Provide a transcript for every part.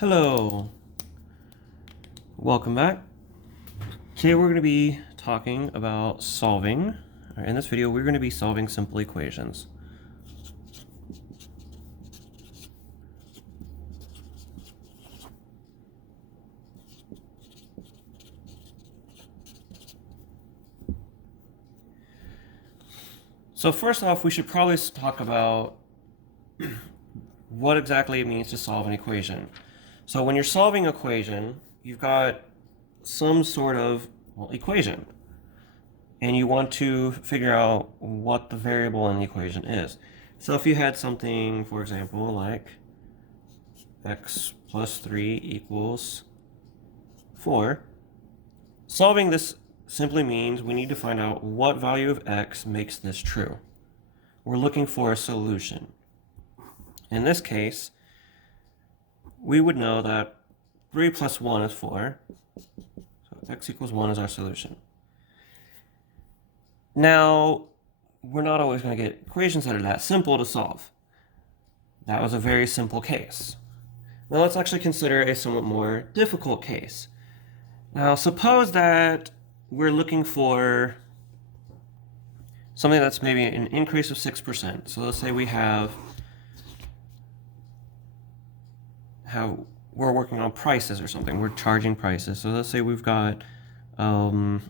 Hello, welcome back. Today we're going to be talking about solving. In this video, we're going to be solving simple equations. So first off, we should probably talk about what exactly it means to solve an equation. So when you're solving an equation, you've got some sort of equation, and you want to figure out what the variable in the equation is. So if you had something, for example, like x plus 3 equals 4, solving this simply means we need to find out what value of x makes this true. We're looking for a solution. In this case, we would know that 3 plus 1 is 4, so x equals 1 is our solution. Now, we're not always going to get equations that are that simple to solve. That was a very simple case. Now let's actually consider a somewhat more difficult case. Now suppose that we're looking for something that's maybe an increase of 6%. So let's say we have how we're working on prices or something. We're charging prices. So let's say we've got a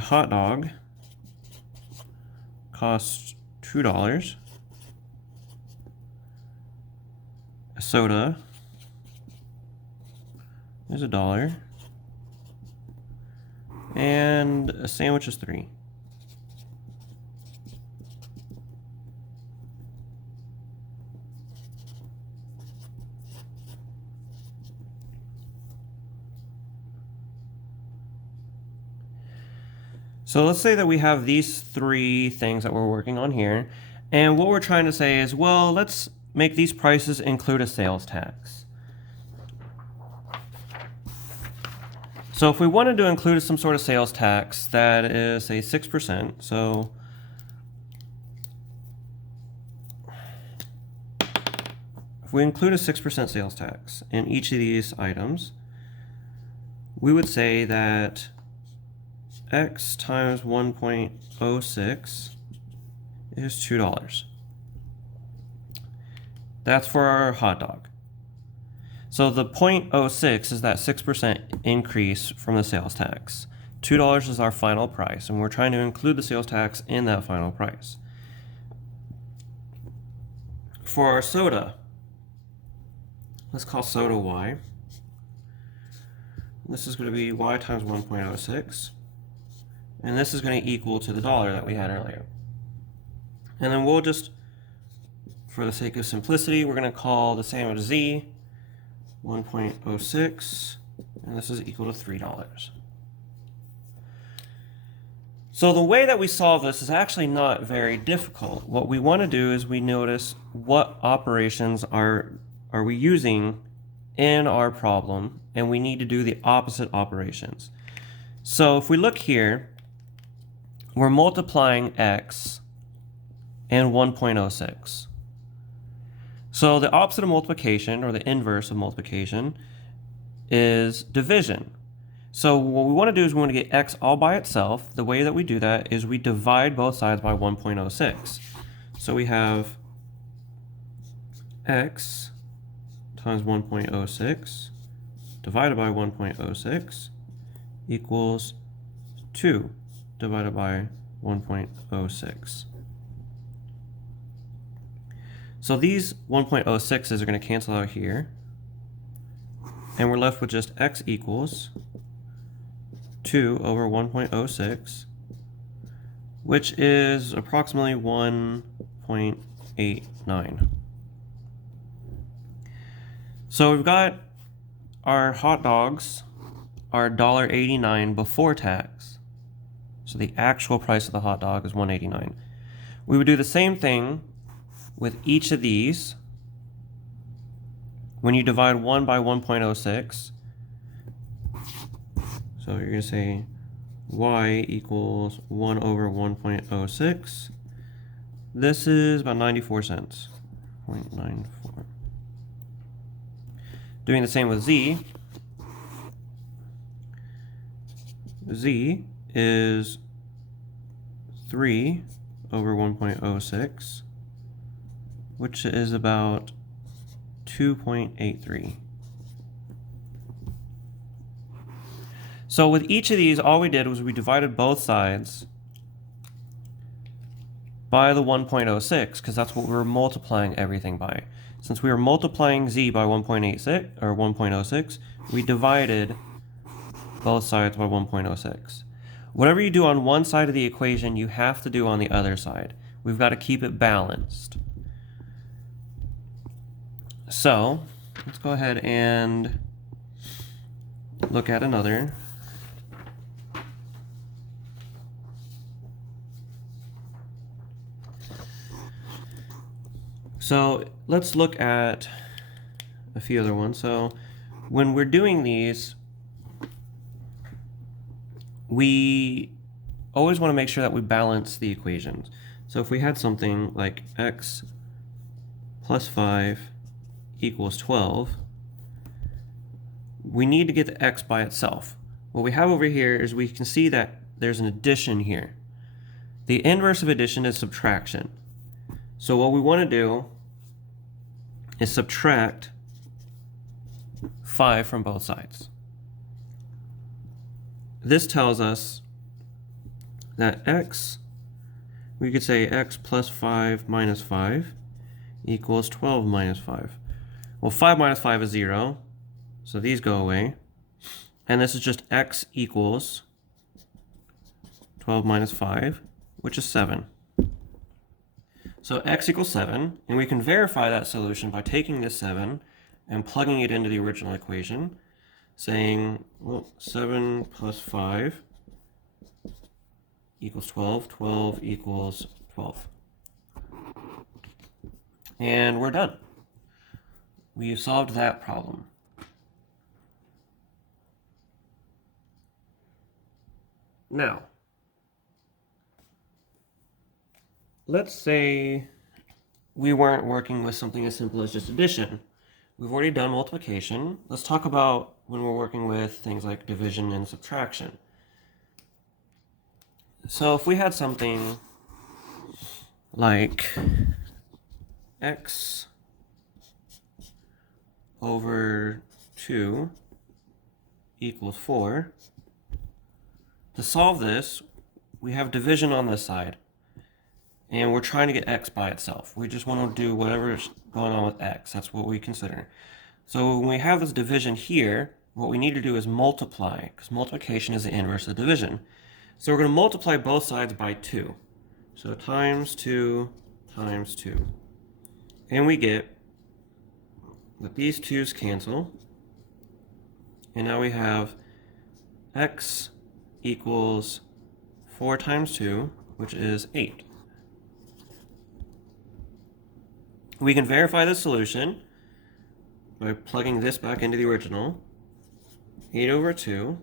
hot dog costs $2. A soda is $1. And a sandwich is $3. So let's say that we have these three things that we're working on here, and what we're trying to say is, well, let's make these prices include a sales tax. So if we wanted to include some sort of sales tax that is, say, 6%, so if we include a 6% sales tax in each of these items, we would say that x times 1.06 is $2. That's for our hot dog. So the 0.06 is that 6% increase from the sales tax. $2 is our final price, and we're trying to include the sales tax in that final price. For our soda, let's call soda y. This is going to be y times 1.06. And this is going to equal to the dollar that we had earlier. And then we'll just, for the sake of simplicity, we're going to call the sandwich z 1.06, and this is equal to $3. So the way that we solve this is actually not very difficult. What we want to do is we notice what operations are we using in our problem, and we need to do the opposite operations. So if we look here, we're multiplying x and 1.06. So the opposite of multiplication, or the inverse of multiplication, is division. So what we want to do is we want to get x all by itself. The way that we do that is we divide both sides by 1.06. So we have x times 1.06 divided by 1.06 equals 2 divided by 1.06. So these 1.06s are going to cancel out here, and we're left with just x equals 2 over 1.06, which is approximately 1.89. So we've got our hot dogs are $1.89 before tax. So the actual price of the hot dog is $1.89. We would do the same thing with each of these. When you divide 1 by 1.06, so you're going to say y equals 1 over 1.06. This is about 94 cents, 0.94. Doing the same with z. Z is 3 over 1.06, which is about 2.83. So with each of these, all we did was we divided both sides by the 1.06, because that's what we were multiplying everything by. Since we were multiplying z by 1.86 or 1.06, we divided both sides by 1.06. Whatever you do on one side of the equation, you have to do on the other side. We've got to keep it balanced. So let's go ahead and look at another. So let's look at a few other ones. So when we're doing these, we always want to make sure that we balance the equations. So if we had something like x plus 5 equals 12, we need to get the x by itself. What we have over here is we can see that there's an addition here. The inverse of addition is subtraction. So what we want to do is subtract 5 from both sides. This tells us that x, we could say x plus 5 minus 5 equals 12 minus 5. Well, 5 minus 5 is 0, so these go away. And this is just x equals 12 minus 5, which is 7. So x equals 7, and we can verify that solution by taking this 7 and plugging it into the original equation, saying, well, 7 plus 5 equals 12, 12 equals 12. And we're done. We've solved that problem. Now, let's say we weren't working with something as simple as just addition. We've already done multiplication. Let's talk about when we're working with things like division and subtraction. So if we had something like x over 2 equals 4, to solve this, we have division on this side. And we're trying to get x by itself. We just want to do whatever's going on with x. That's what we consider. So when we have this division here, what we need to do is multiply, because multiplication is the inverse of division. So we're going to multiply both sides by 2. So times 2 times 2. And we get that these 2's cancel. And now we have x equals 4 times 2, which is 8. We can verify the solution by plugging this back into the original. 8 over 2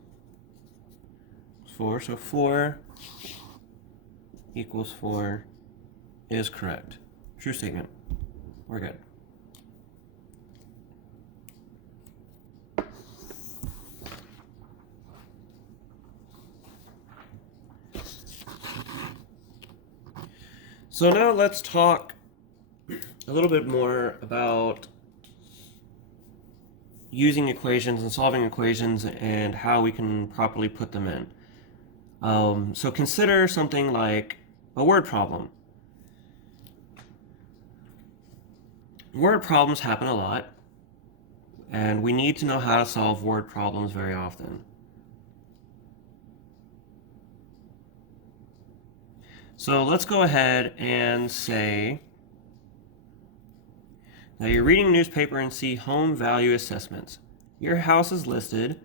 is 4, so 4 equals 4 is correct. True statement. We're good. So now let's talk a little bit more about using equations and solving equations and how we can properly put them in. So consider something like a word problem. Word problems happen a lot, and we need to know how to solve word problems very often. So let's go ahead and say now you're reading a newspaper and see home value assessments. Your house is listed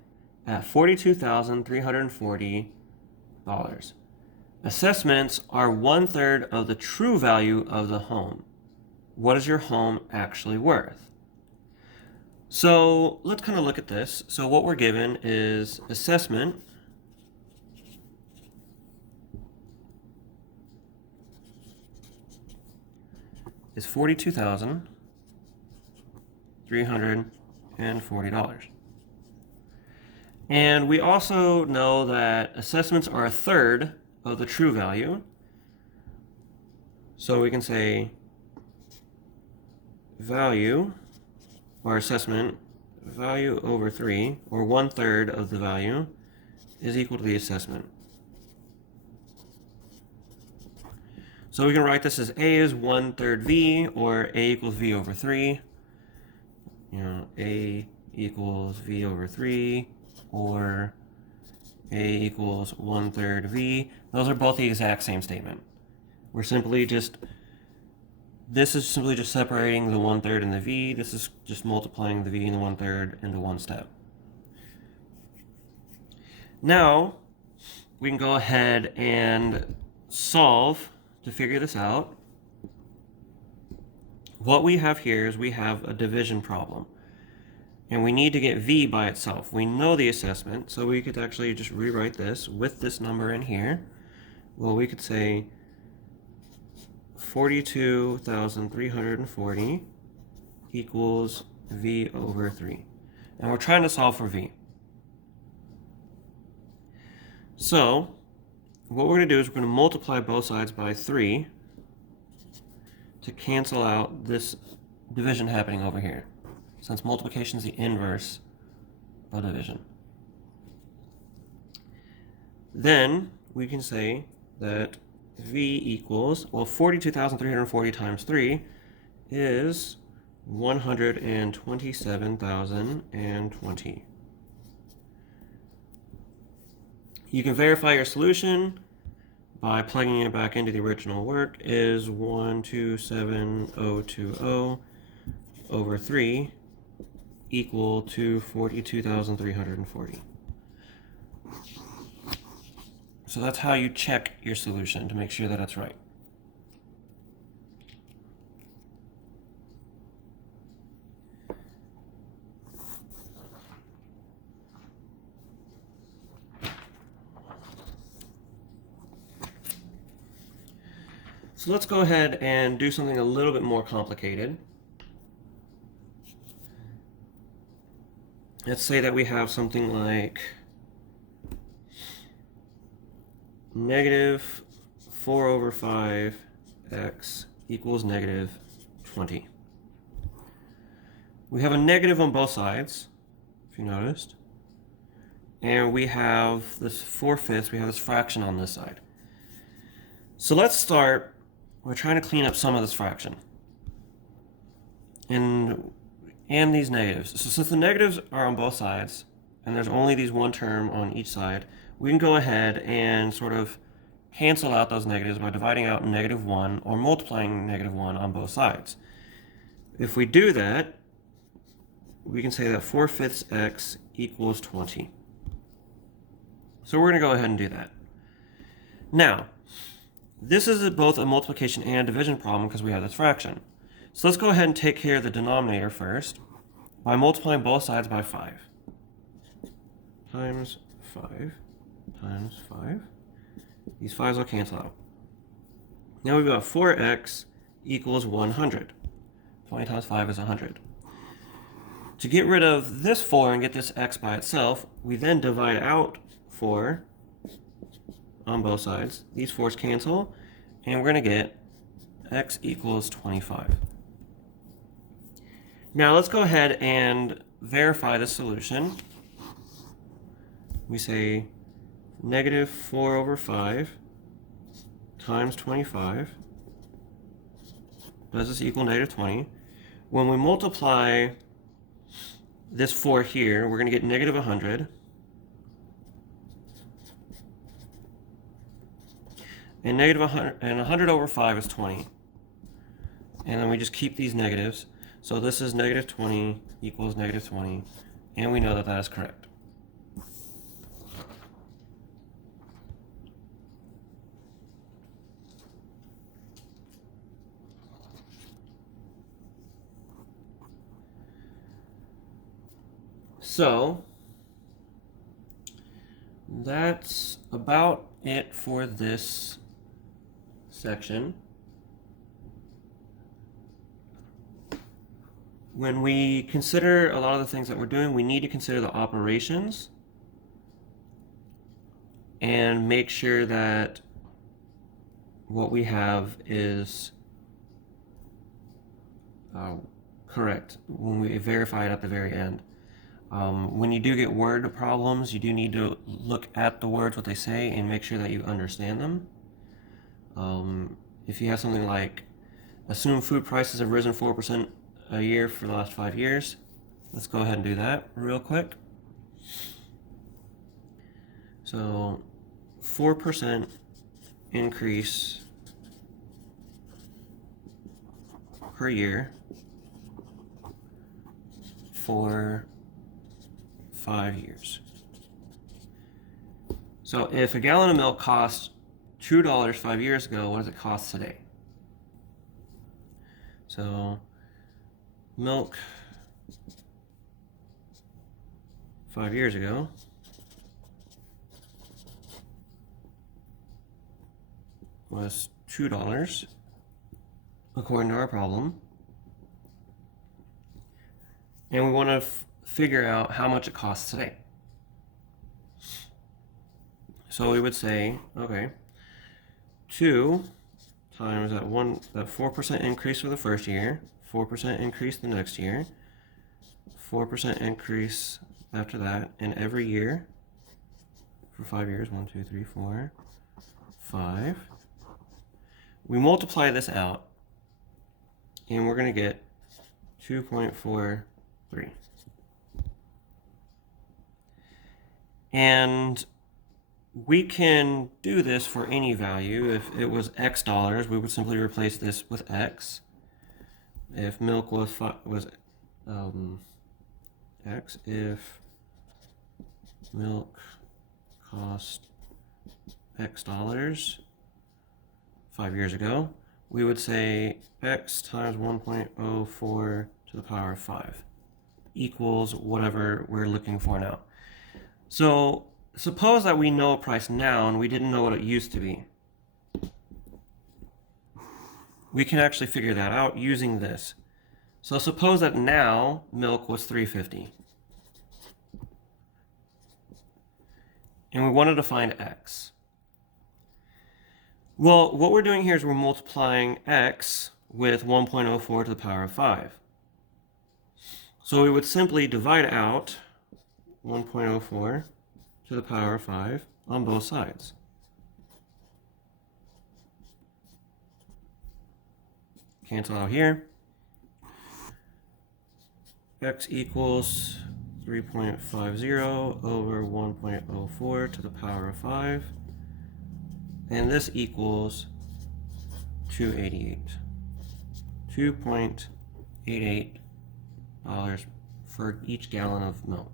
at $42,340. Assessments are 1/3 of the true value of the home. What is your home actually worth? So let's kind of look at this. So what we're given is assessment is $42,340. And we also know that assessments are a third of the true value. So we can say value, or assessment, value over 3, or 1/3 of the value, is equal to the assessment. So we can write this as A is 1/3 V, or A equals V over 3. A equals V over 3, or A equals 1/3 V. Those are both the exact same statement. This is simply just separating the 1/3 and the V. This is just multiplying the V and the 1/3 into one step. Now, we can go ahead and solve to figure this out. What we have here is we have a division problem. And we need to get V by itself. We know the assessment, so we could actually just rewrite this with this number in here. Well, we could say 42,340 equals V over 3. And we're trying to solve for V. So, what we're going to do is we're going to multiply both sides by 3 to cancel out this division happening over here, since multiplication is the inverse of division. Then we can say that V equals, well, 42,340 times 3 is 127,020. You can verify your solution by plugging it back into the original work. Is 127,020 over 3 equal to 42,340. So that's how you check your solution to make sure that it's right. So let's go ahead and do something a little bit more complicated. Let's say that we have something like negative 4 over 5x equals negative 20. We have a negative on both sides, if you noticed. And we have this 4/5, we have this fraction on this side. So let's start, we're trying to clean up some of this fraction. And these negatives. So since the negatives are on both sides, and there's only these one term on each side, we can go ahead and sort of cancel out those negatives by dividing out -1 or multiplying -1 on both sides. If we do that, we can say that 4/5 x equals 20. So we're going to go ahead and do that. Now, this is both a multiplication and division problem because we have this fraction. So let's go ahead and take care of the denominator first by multiplying both sides by 5. Times 5 times 5. These 5s will cancel out. Now we've got 4x equals 100. 20 times 5 is 100. To get rid of this 4 and get this x by itself, we then divide out 4 on both sides. These 4's cancel, and we're going to get x equals 25. Now let's go ahead and verify the solution. We say negative 4 over 5 times 25. Does this equal negative 20? When we multiply this 4 here, we're going to get negative 100. And negative 100, and 100 over 5 is 20. And then we just keep these negatives. So this is negative 20 equals negative 20. And we know that that is correct. So that's about it for this section. when we consider a lot of the things that we're doing, we need to consider the operations and make sure that what we have is correct when we verify it at the very end. When you do get word problems, you do need to look at the words, what they say, and make sure that you understand them. If you have something like, assume food prices have risen 4% a year for the last 5 years, let's go ahead and do that real quick. So 4% increase per year for 5 years. So if a gallon of milk cost $2 5 years ago, what does it cost today? So milk 5 years ago was $2 according to our problem, and we want to figure out how much it costs today. So we would say, okay, 2 times that 4% increase for the first year, 4% increase the next year, 4% increase after that, and every year for 5 years, 1, 2, 3, 4, 5. We multiply this out, and we're going to get 2.43. And we can do this for any value. If it was X dollars, we would simply replace this with X. If milk was X, if milk cost X dollars 5 years ago, we would say X times 1.04 to the power of 5 equals whatever we're looking for now. So suppose that we know a price now and we didn't know what it used to be. We can actually figure that out using this. So suppose that now milk was $3.50. And we wanted to find X. Well, what we're doing here is we're multiplying X with 1.04 to the power of 5. So we would simply divide out 1.04 to the power of 5 on both sides. Cancel out here. X equals 3.50 over 1.04 to the power of 5. And this equals 288. $2.88 for each gallon of milk.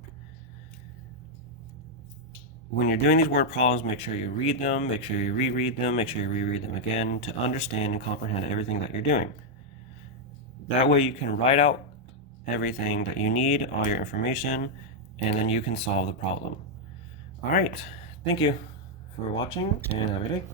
When you're doing these word problems, make sure you read them, make sure you reread them, make sure you reread them again to understand and comprehend everything that you're doing. That way you can write out everything that you need, all your information, and then you can solve the problem. All right, thank you for watching and have a good day.